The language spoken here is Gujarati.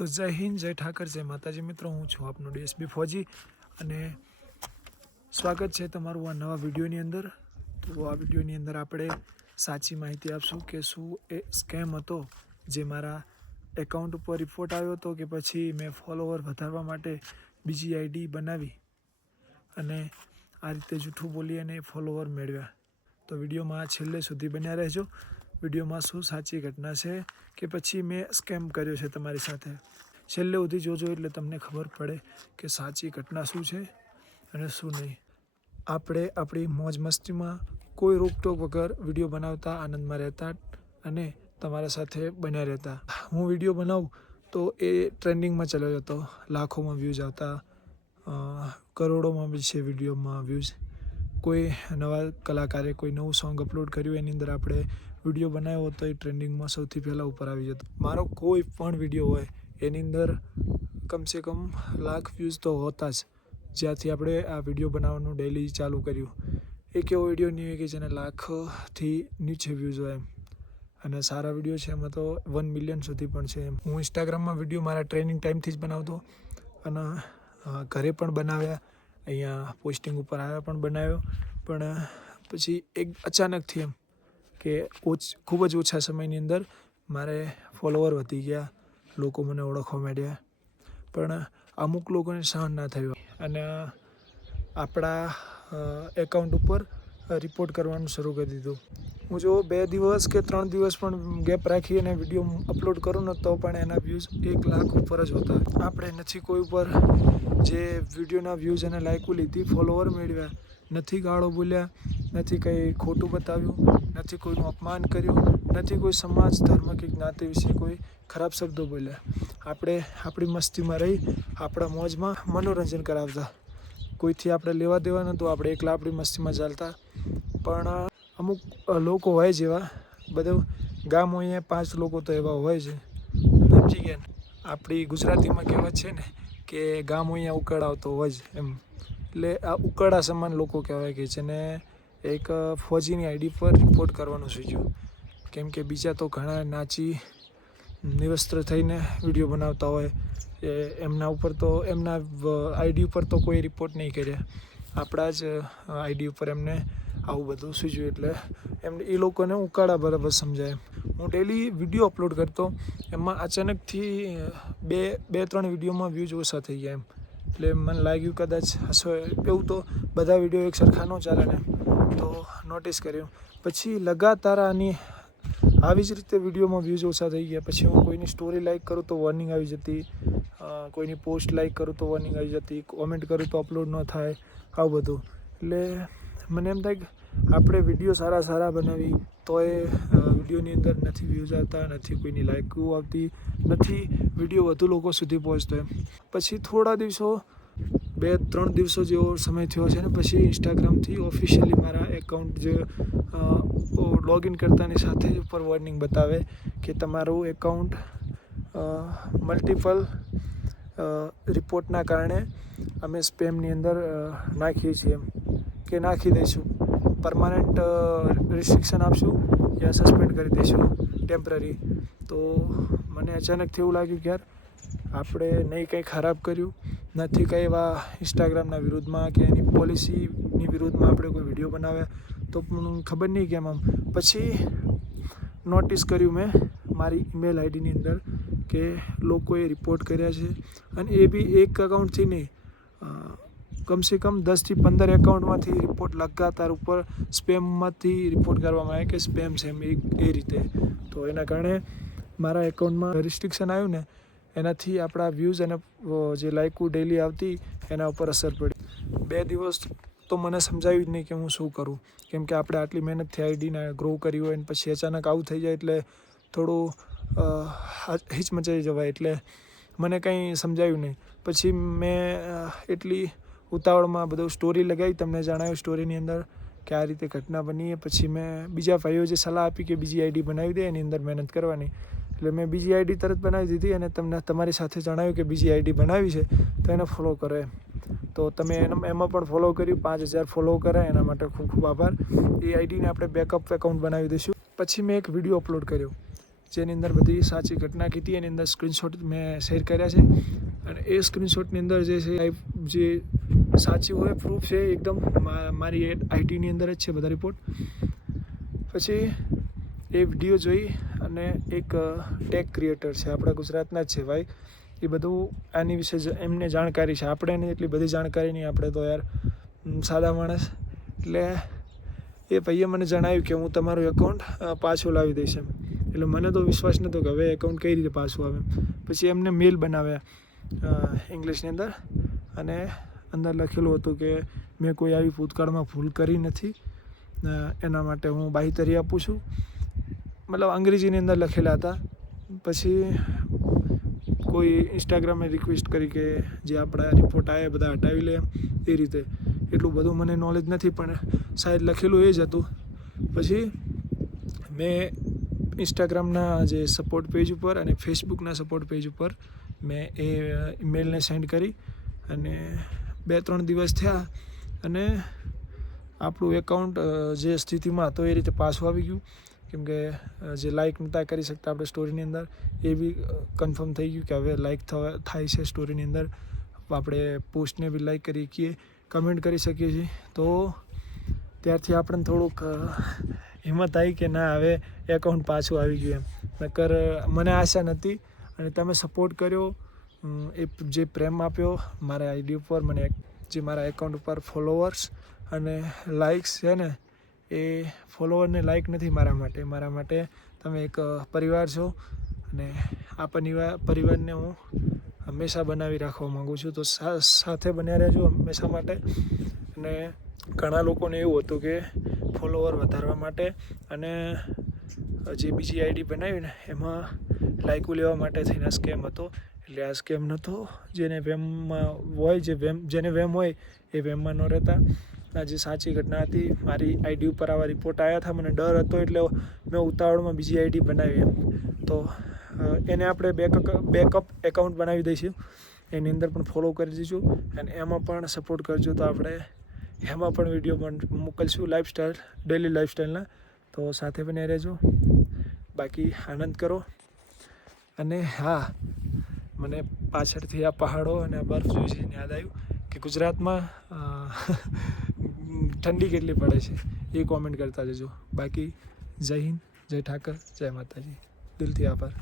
તો જય હિન્દ, જય ઠાકર, જય માતાજી. મિત્રો, હું છું આપનો ડીએસબી ફોજી અને સ્વાગત છે તમારું આ નવા વિડીયોની અંદર. તો આ વિડીયોની અંદર આપણે સાચી માહિતી આપશું કે શું એ સ્કેમ હતો જે મારા એકાઉન્ટ ઉપર રિપોર્ટ આવ્યો હતો કે પછી મેં ફોલોવર વધારવા માટે બીજી આઈડી બનાવી અને આ રીતે જૂઠું બોલી અને ફોલોવર મેળવ્યા. તો વિડીયોમાં છેલ્લે સુધી બન્યા રહેજો. વિડીયોમાં શું સાચી ઘટના છે કે પછી મેં સ્કેમ કર્યો છે તમારી સાથે? છેલ્લે સુધી જોજો એટલે તમને ખબર પડે કે સાચી ઘટના શું છે અને શું નહીં. આપણે આપણી મોજ મસ્તીમાં કોઈ રોકટોક વગર વીડિયો બનાવતા આનંદમાં રહેતા અને તમારા સાથે બન્યા રહેતા. હું વીડિયો બનાવું તો એ ટ્રેન્ડિંગમાં ચાલ્યો જતો, લાખોમાં વ્યૂઝ આવતા કરોડોમાં બી છે વિડીયોમાં વ્યૂઝ કોઈ નવા કલાકારે કોઈ નવું સોંગ અપલોડ કર્યું, એની અંદર આપણે વીડિયો બનાવ્યો તો એ ટ્રેન્ડિંગમાં સૌથી પહેલાં ઉપર આવી જતો. મારો કોઈ પણ વીડિયો હોય, એની અંદર કમસે કમ લાખ વ્યૂઝ તો હોતા જ. જ્યાંથી આપણે આ વીડિયો બનાવવાનું ડેલી ચાલુ કર્યું. એક એવો વીડિયો નહીં હોય કે જેને લાખથી નીચે વ્યૂઝ હોય એમ. અને સારા વીડિયો છે એમાં તો વન મિલિયન સુધી પણ છે એમ. હું ઇન્સ્ટાગ્રામમાં વીડિયો મારા ટ્રેનિંગ ટાઈમથી જ બનાવતો અને ઘરે પણ બનાવ્યા. અહીંયા પોસ્ટિંગ ઉપર આવ્યા પણ બનાવ્યો. પણ પછી એક અચાનકથી એમ કે ઓછ, ખૂબ જ ઓછા સમયની અંદર મારે ફોલોવર વધી ગયા, લોકો મને ઓળખવા માંડ્યા. પણ અમુક લોકોને સહન ના થયું. અને આપણા એકાઉન્ટ ઉપર રિપોર્ટ કરવાનું શરૂ કરી દીધું. હું જો બે દિવસ કે ત્રણ દિવસ પણ ગેપ રાખી અને વીડિયો અપલોડ કરું ને તો પણ એના વ્યૂઝ એક લાખ ઉપર જ હોતા. આપણે નથી કોઈ ઉપર જે વિડીયોના વ્યૂઝ અને લાઇકો લીધી ફોલોવર મેળવ્યા, નથી ગાળો બોલ્યા નથી કંઈ ખોટું બતાવ્યું, નથી કોઈનું અપમાન કર્યું, નથી કોઈ સમાજ, ધર્મ કે જ્ઞાતિ વિશે કોઈ ખરાબ શબ્દો બોલ્યા. આપણે આપણી મસ્તીમાં રહી, આપણા મોજમાં મનોરંજન કરાવતા. કોઈથી આપણે લેવા દેવા નહોતું આપણે એકલા આપણી મસ્તીમાં ચાલતા. પણ અમુક લોકો હોય જેવા, બધું ગામ હોય પાંચ લોકો તો એવા હોય છે. સમજી ગયા આપણી ગુજરાતીમાં કહેવત છે ને કે ગામ અહીંયા ઉકળાવતો હોય જ એમ. એટલે આ ઉકળા સમાન લોકો કહેવાય કે જેને એક ફોજીની આઈડી પર રિપોર્ટ કરવાનું સૂચ્યું કેમ કે બીજા તો ઘણા નાચી, નિવસ્ત્ર થઈને વીડિયો બનાવતા હોય. એ, એમના ઉપર તો, એમના આઈડી ઉપર તો કોઈ રિપોર્ટ નહીં કરે. આપણા જ આઈડી ઉપર એમને આવું બધું સૂચ્યું એટલે એમને, એ લોકોને ઉકાળા બરાબર સમજાય. હું ડેલી વીડિયો અપલોડ કરતો, એમાં અચાનકથી બે બે, ત્રણ વિડીયોમાં વ્યૂઝ ઓછા થઈ ગયા એમ. એટલે મને લાગ્યું કદાચ હસો એવું તો બધા વીડિયો એક સરખા ચાલે ને. તો નોટિસ કર્યું. પછી લગાતાર આની આવી જ રીતે વિડીયોમાં વ્યૂઝ ઓછા થઈ ગયા. પછી હું કોઈની સ્ટોરી લાઈક કરું તો વોર્નિંગ આવી જતી. કોઈની પોસ્ટ લાઈક કરું તો વોર્નિંગ આવી જતી. કોમેન્ટ કરું તો અપલોડ ન થાય. આવું બધું. એટલે મને એમ થાય કે આપણે વીડિયો સારા સારા બનાવી તો એ વિડીયોની અંદર નથી વ્યૂઝ આવતા, નથી કોઈની લાઈકો આવતી, નથી વીડિયો વધુ લોકો સુધી પહોંચતો એમ. પછી થોડા દિવસો બે ત્રણ દિવસો જેવો સમય થયો છે ને પછી ઇન્સ્ટાગ્રામથી ઓફિશિયલી મારા એકાઉન્ટ જે લોગિન કરતાની સાથે જ ઉપર વોર્નિંગ બતાવે કે તમારું એકાઉન્ટ મલ્ટિપલ રિપોર્ટના કારણે અમે સ્પેમની અંદર નાખીએ છીએ એમ. કે નાખી દઈશું. પરમાનન્ટ રિસ્ટ્રિક્શન આપશું યા સસ્પેન્ડ કરી દઈશું ટેમ્પરરી તો મને અચાનકથી એવું લાગ્યું કે યાર, આપણે નહીં કંઈ ખરાબ કર્યું. નથી કંઈ એવા ઇન્સ્ટાગ્રામના વિરુદ્ધમાં કે એની પોલિસીની વિરુદ્ધમાં આપણે કોઈ વીડિયો બનાવ્યા, તો પણ ખબર નહીં કેમ આમ. પછી નોટિસ કર્યું મેં મારી ઈમેલ આઈડીની અંદર કે લોકોએ રિપોર્ટ કર્યા છે અને એ બી એક એકાઉન્ટથી નહીં કમસે કમ દસથી પંદર એકાઉન્ટમાંથી રિપોર્ટ લગાતાર ઉપર સ્પેમમાંથી રિપોર્ટ કરવામાં આવે કે સ્પેમ છે એમ એ રીતે. તો એના કારણે મારા એકાઉન્ટમાં રિસ્ટ્રિક્શન આવ્યું ને એનાથી આપણા વ્યૂઝ અને જે લાઇકો ડેલી આવતી, એના ઉપર અસર પડી. બે દિવસ તો મને સમજાવ્યું જ નહીં કે હું શું કરું. કેમ કે આપણે આટલી મહેનતથી આઈડીને ગ્રો કરી હોય ને પછી અચાનક આવું થઈ જાય એટલે થોડું હિચમચાઈ જવાય એટલે મને કંઈ સમજાયું નહીં. પછી મેં એટલી ઉતાવળમાં બધું સ્ટોરી લગાવી, તમને જણાવ્યું સ્ટોરીની અંદર કે આ રીતે ઘટના બની. પછી મેં બીજા ભાઈઓ જે સલાહ આપી કે બીજી આઈડી બનાવી દે, એની અંદર મહેનત કરવાની. એટલે મેં બીજી આઈડી તરત બનાવી દીધી અને તમને તમારી સાથે જણાવ્યું કે બીજી આઈડી બનાવી છે, તો એને ફોલો કરો. એમ તો તમે એમાં પણ ફોલો કર્યું, પાંચ હજાર ફોલો કરે, એના માટે ખૂબ ખૂબ આભાર. એ આઈડીને આપણે બેકઅપ એકાઉન્ટ બનાવી દઈશું. પછી મેં એક વીડિયો અપલોડ કર્યો, જેની અંદર બધી સાચી ઘટના કીધી, એની અંદર સ્ક્રીનશોટ મેં શેર કર્યા છે. અને એ સ્ક્રીનશોટની અંદર જે છે જે સાચી હોય પ્રૂફ છે એકદમ મારી આઈટીની અંદર જ છે બધા રિપોર્ટ પછી એ વીડિયો જોઈ અને એક ટેક ક્રિએટર છે આપણા ગુજરાતના જ છે ભાઈ. એ બધું આની વિશે એમને જાણકારી છે. આપણે નહીં એટલી બધી જાણકારી નહીં, આપણે તો યાર સાદા માણસ. એટલે એ ભાઈએ મને જણાવ્યું કે હું તમારું એકાઉન્ટ પાછું લાવી દઈશ એમ. એટલે મને તો વિશ્વાસ નહોતો કે હવે એકાઉન્ટ કઈ રીતે પાછું આવે પછી એમને મેલ બનાવ્યા ઇંગ્લિશની અંદર. અને અંદર લખેલું હતું કે મેં કોઈ આવી ભૂતકાળમાં ભૂલ કરી નથી. એના માટે હું બાહીતરી આપું છું. મતલબ અંગ્રેજીની અંદર લખેલા હતા. પછી કોઈ ઇન્સ્ટાગ્રામે રિક્વેસ્ટ કરી કે જે આપણા રિપોર્ટ આવ્યા બધા હટાવી લે એ રીતે. એટલું બધું મને નોલેજ નથી, પણ શાયદ લખેલું એ જ હતું. પછી મેં ઇન્સ્ટાગ્રામના જે સપોર્ટ પેજ ઉપર અને ફેસબુકના સપોર્ટ પેજ ઉપર મેં એ ઈમેલને સેન્ડ કરી અને બે ત્રણ દિવસ થયા અને આપણું એકાઉન્ટ જે સ્થિતિમાં હતો એ રીતે પાછું આવી ગયું. કેમ કે અ, જે લાઇક નહોતા કરી શકતા આપણે સ્ટોરીની અંદર એ બી કન્ફર્મ થઈ ગયું કે હવે લાઇક થાય છે સ્ટોરીની અંદર. આપણે પોસ્ટને બી લાઇક કરી શકીએ કમેન્ટ કરી શકીએ છીએ. તો ત્યારથી આપણને થોડુંક હિંમત આવી કે ના હવે એકાઉન્ટ પાછું આવી ગયું એમ. નકર મને આશા નથી અને તમે સપોર્ટ કર્યો. એ જે પ્રેમ આપ્યો મારા આઈડી ઉપર મને જે મારા એકાઉન્ટ ઉપર ફોલોવર્સ અને લાઇક્સ છે ને એ ફોલોવરને લાઇક નથી મારા માટે. મારા માટે તમે એક પરિવાર છો અને આ પરિવાર પરિવારને હું હંમેશા બનાવી રાખવા માગું છું. તો સાથે બન્યા રહેજો હંમેશા માટે. અને ઘણા લોકોને એવું હતું કે ફોલોવર વધારવા માટે અને જે બીજી આઈડી બનાવી ને એમાં લાઇકો લેવા માટે થઈને સ્કેમ હતો. એટલે આ સ્કેમ નહોતો જેને વેમમાં હોય, જે વેમ, જેને વેમ હોય એ વેમમાં ન રહેતા. આ જે સાચી ઘટના હતી, મારી આઈડી ઉપર આવા રિપોર્ટ આવ્યા હતા, મને ડર હતો, એટલે મેં ઉતાવળમાં બીજી આઈડી બનાવી એમ. તો એને આપણે બેકઅપ બેકઅપ એકાઉન્ટ બનાવી દઈશું. એની અંદર પણ ફોલો કરી દઈશું અને એમાં પણ સપોર્ટ કરજો. તો આપણે એમાં પણ વીડિયો પણ મોકલશું લાઈફસ્ટાઈલ ડેલી લાઈફસ્ટાઈલના તો સાથે બને રહેજો. બાકી આનંદ કરો. અને હા, મને પાછળથી આ પહાડો અને આ બરફ જોઈ યાદ આવ્યું કે ગુજરાતમાં ઠંડી કેટલી પડે છે એ કોમેન્ટ કરતા જજો બાકી જય હિન્દ, જય ઠાકર, જય માતાજી. દિલથી આભાર.